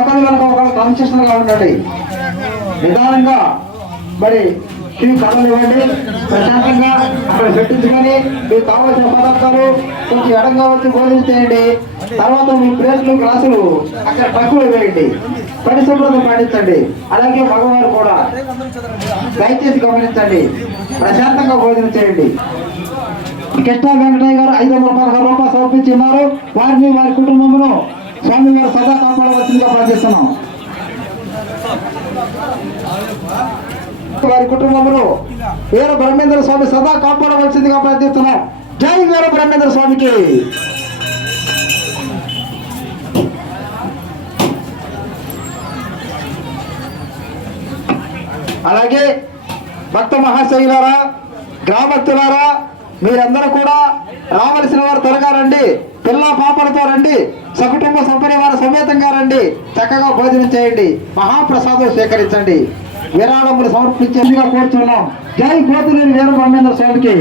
ఒకరి వెనక ఒకరు క్రమశిక్షణగా ఉండండి నిదానంగా మరి టీ కథలు ఇవ్వండి. ప్రశాంతంగా అక్కడ పెట్టించుకొని మీకు కావాల్సిన పదార్థాలు కొంచెం ఎడంగా వచ్చి భోజనం చేయండి. తర్వాత మీ ప్లేట్లు గ్లాసులు అక్కడ తక్కువ వేయండి. పరిశుభ్రత పాటించండి అలాగే మగవారు కూడా దయచేసి గమనించండి. ప్రశాంతంగా భోజనం చేయండి. కృష్ణా వెంకటయ్య గారు ఐదు వందల పదహారు రూపాయలు సమర్పించి ఉన్నారు. వారిని వారి కుటుంబమును స్వామి గారు సదా కాపాడవలసిందిగా ప్రార్థిస్తున్నాం. వారి కుటుంబంలో వీర బ్రహ్మేంద్ర స్వామి సదా కాపాడవలసిందిగా ప్రార్థిస్తున్నాం. జై వీర బ్రహ్మేంద్ర స్వామికి. అలాగే భక్త మహాశైలారా గ్రామస్తులారా మీరందరూ కూడా రావలసిన వారు త్వరగా రండి. పిల్ల పాపలతో రండి సకుటుంబ సపరివార సమేతంగా రండి చక్కగా భోజనం చేయండి మహాప్రసాదం స్వీకరించండి. విరాళములు సమర్పించేదిగా కోరుతున్నాం జై కోతులేని వీర బ్రహ్మేంద్ర స్వామికి.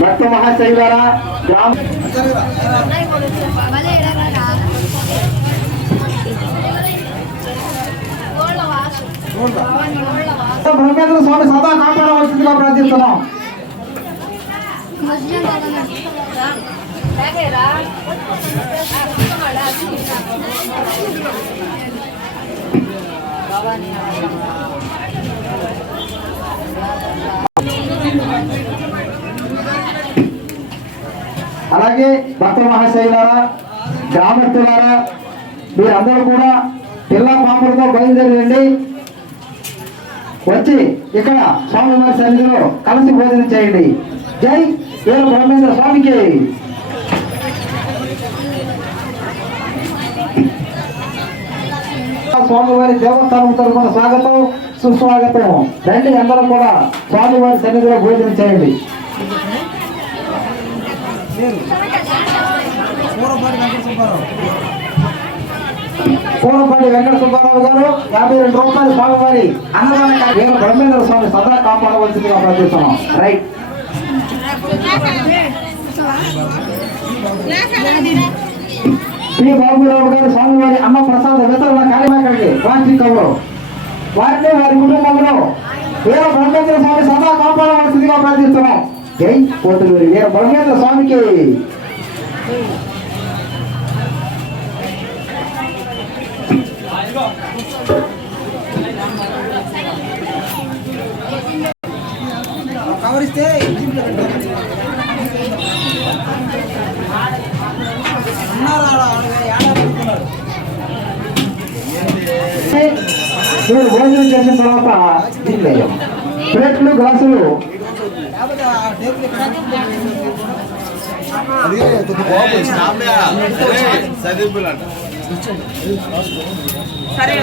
భక్త మహాశైవారా గ్రామ బ్రహ్మేంద్ర స్వామి సదా కాపాడవలసిందిగా ప్రార్థిస్తున్నాం. అలాగే భక్త మహాశైలారా గ్రామస్తులారా మీరందరూ కూడా పిల్ల పాపలతో బయలుదేరండి. వచ్చి ఇక్కడ స్వామివారి సన్నిధిలో కలిసి భోజనం చేయండి. జై వీర బ్రహ్మేంద్ర స్వామికి. స్వామివారి దేవస్థానం తరఫున స్వాగతం సుస్వాగతం. రండి అందరూ కూడా స్వామివారి సన్నిధిలో భోజనం చేయండి. పూలపల్లి వెంకట సుబ్బారావు కోనపల్లి వెంకట సుబ్బారావు గారు యాభై రెండు రూపాయలు స్వామివారి అన్నదాన నేను బ్రహ్మేంద్ర స్వామి సదా కాపాడవలసిందిగా ప్రార్థిస్తున్నాం. రైట్. శ్రీ బాబురావు గారు స్వామివారి అమ్మ ప్రసాద వితరణ కార్యక్రమానికి వార్షికంలో వారిని వారి కుటుంబంలో వీర బ్రహ్మేంద్ర స్వామి సదా కాపాడవలసిందిగా ప్రార్థిస్తున్నాం. జై కోతులూరి వీర బ్రహ్మేంద్ర స్వామికి. కవరిస్తే మీరు భోజనం చేసిన తర్వాత దీనిలో ప్లేట్లు గ్లాసులు సరే